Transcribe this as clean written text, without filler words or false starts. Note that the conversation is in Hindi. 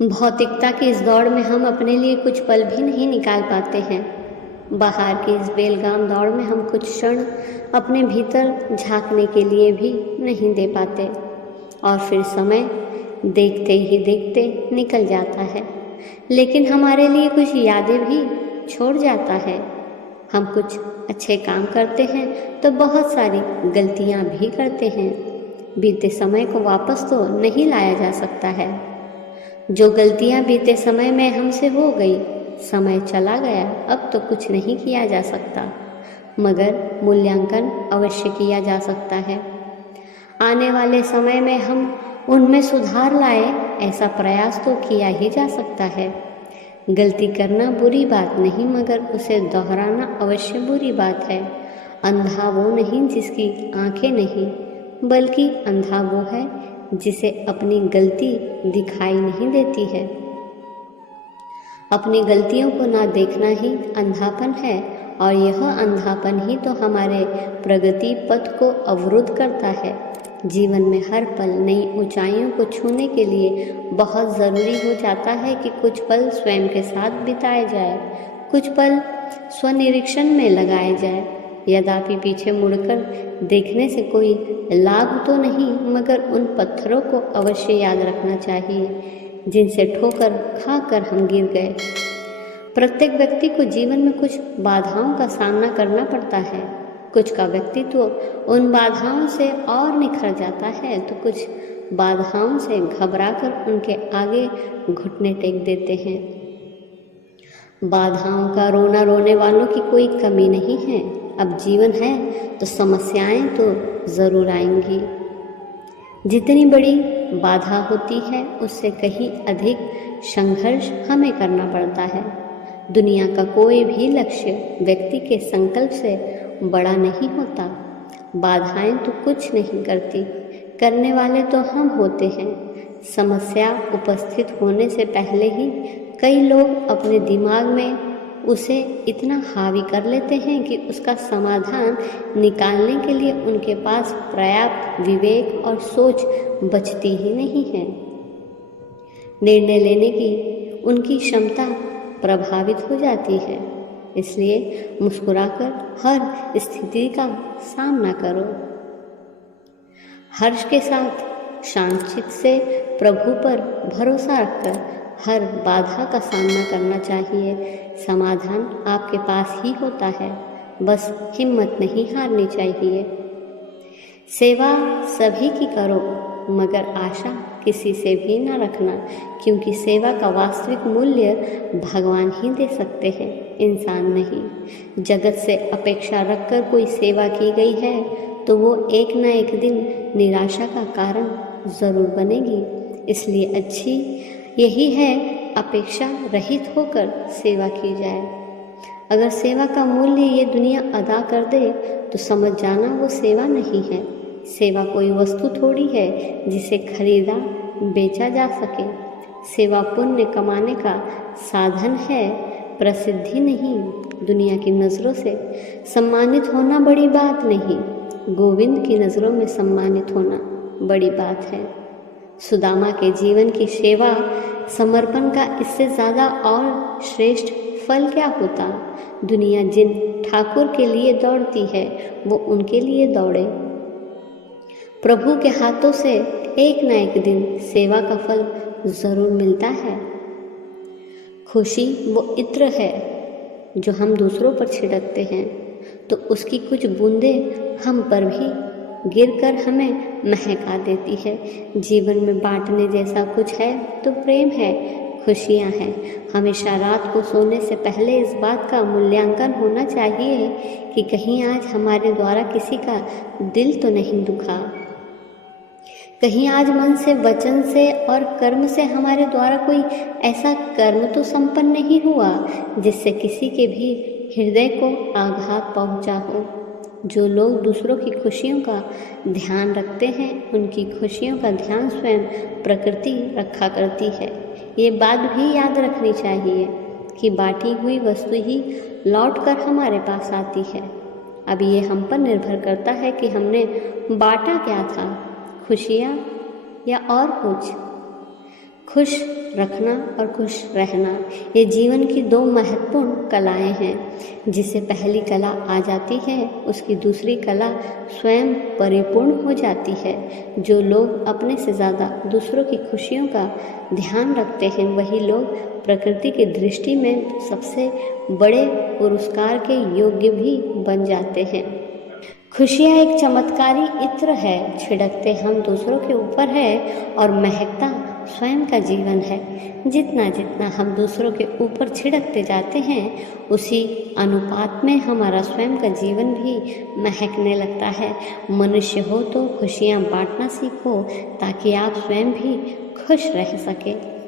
भौतिकता की इस दौड़ में हम अपने लिए कुछ पल भी नहीं निकाल पाते हैं। बाहर की इस बेलगाम दौड़ में हम कुछ क्षण अपने भीतर झांकने के लिए भी नहीं दे पाते और फिर समय देखते ही देखते निकल जाता है, लेकिन हमारे लिए कुछ यादें भी छोड़ जाता है। हम कुछ अच्छे काम करते हैं तो बहुत सारी गलतियां भी करते हैं। बीते समय को वापस तो नहीं लाया जा सकता है। जो गलतियां बीते समय में हमसे हो गई, समय चला गया, अब तो कुछ नहीं किया जा सकता, मगर मूल्यांकन अवश्य किया जा सकता है। आने वाले समय में हम उनमें सुधार लाए, ऐसा प्रयास तो किया ही जा सकता है। गलती करना बुरी बात नहीं, मगर उसे दोहराना अवश्य बुरी बात है। अंधा वो नहीं जिसकी आंखें नहीं, बल्कि अंधा वो है जिसे अपनी गलती दिखाई नहीं देती है। अपनी गलतियों को ना देखना ही अंधापन है, और यह अंधापन ही तो हमारे प्रगति पथ को अवरुद्ध करता है। जीवन में हर पल नई ऊंचाइयों को छूने के लिए बहुत ज़रूरी हो जाता है कि कुछ पल स्वयं के साथ बिताए जाए, कुछ पल स्वनिरीक्षण में लगाए जाए। यद्यपि पीछे मुड़कर देखने से कोई लाभ तो नहीं, मगर उन पत्थरों को अवश्य याद रखना चाहिए जिनसे ठोकर खाकर हम गिर गए। प्रत्येक व्यक्ति को जीवन में कुछ बाधाओं का सामना करना पड़ता है। कुछ का व्यक्तित्व उन बाधाओं से और निखर जाता है, तो कुछ बाधाओं से घबराकर उनके आगे घुटने टेक देते हैं। बाधाओं का रोना रोने वालों की कोई कमी नहीं है। अब जीवन है तो समस्याएं तो ज़रूर आएंगी। जितनी बड़ी बाधा होती है, उससे कहीं अधिक संघर्ष हमें करना पड़ता है। दुनिया का कोई भी लक्ष्य व्यक्ति के संकल्प से बड़ा नहीं होता। बाधाएं तो कुछ नहीं करती, करने वाले तो हम होते हैं। समस्या उपस्थित होने से पहले ही कई लोग अपने दिमाग में उसे इतना हावी कर लेते हैं कि उसका समाधान निकालने के लिए उनके पास पर्याप्त विवेक और सोच बचती ही नहीं है। निर्णय लेने की उनकी क्षमता प्रभावित हो जाती है। इसलिए मुस्कुराकर हर स्थिति का सामना करो। हर्ष के साथ शांत चित्त से प्रभु पर भरोसा रखकर हर बाधा का सामना करना चाहिए। समाधान आपके पास ही होता है, बस हिम्मत नहीं हारनी चाहिए। सेवा सभी की करो, मगर आशा किसी से भी ना रखना, क्योंकि सेवा का वास्तविक मूल्य भगवान ही दे सकते हैं, इंसान नहीं। जगत से अपेक्षा रखकर कोई सेवा की गई है तो वो एक न एक दिन निराशा का कारण ज़रूर बनेगी। इसलिए अच्छी यही है अपेक्षा रहित होकर सेवा की जाए। अगर सेवा का मूल्य ये दुनिया अदा कर दे तो समझ जाना वो सेवा नहीं है। सेवा कोई वस्तु थोड़ी है जिसे खरीदा बेचा जा सके। सेवा पुण्य कमाने का साधन है, प्रसिद्धि नहीं। दुनिया की नज़रों से सम्मानित होना बड़ी बात नहीं, गोविंद की नज़रों में सम्मानित होना बड़ी बात है। सुदामा के जीवन की सेवा समर्पण का इससे ज़्यादा और श्रेष्ठ फल क्या होता। दुनिया जिन ठाकुर के लिए दौड़ती है वो उनके लिए दौड़े। प्रभु के हाथों से एक न एक दिन सेवा का फल ज़रूर मिलता है। खुशी वो इत्र है जो हम दूसरों पर छिड़कते हैं तो उसकी कुछ बूंदें हम पर भी गिरकर हमें महका देती है। जीवन में बांटने जैसा कुछ है तो प्रेम है, खुशियाँ हैं। हमेशा रात को सोने से पहले इस बात का मूल्यांकन होना चाहिए कि कहीं आज हमारे द्वारा किसी का दिल तो नहीं दुखा। कहीं आज मन से, वचन से और कर्म से हमारे द्वारा कोई ऐसा कर्म तो संपन्न नहीं हुआ जिससे किसी के भी हृदय को आघात पहुंचा हो। जो लोग दूसरों की खुशियों का ध्यान रखते हैं, उनकी खुशियों का ध्यान स्वयं प्रकृति रखा करती है। ये बात भी याद रखनी चाहिए कि बांटी हुई वस्तु ही लौटकर हमारे पास आती है। अब ये हम पर निर्भर करता है कि हमने बांटा क्या था, खुशियाँ या और कुछ। खुश रखना और खुश रहना, ये जीवन की दो महत्वपूर्ण कलाएं हैं। जिसे पहली कला आ जाती है, उसकी दूसरी कला स्वयं परिपूर्ण हो जाती है। जो लोग अपने से ज़्यादा दूसरों की खुशियों का ध्यान रखते हैं, वही लोग प्रकृति की दृष्टि में सबसे बड़े पुरस्कार के योग्य भी बन जाते हैं। खुशियाँ एक चमत्कारी इत्र है, छिड़कते हम दूसरों के ऊपर है और महकता स्वयं का जीवन है। जितना जितना हम दूसरों के ऊपर छिड़कते जाते हैं, उसी अनुपात में हमारा स्वयं का जीवन भी महकने लगता है। मनुष्य हो तो खुशियाँ बांटना सीखो, ताकि आप स्वयं भी खुश रह सके।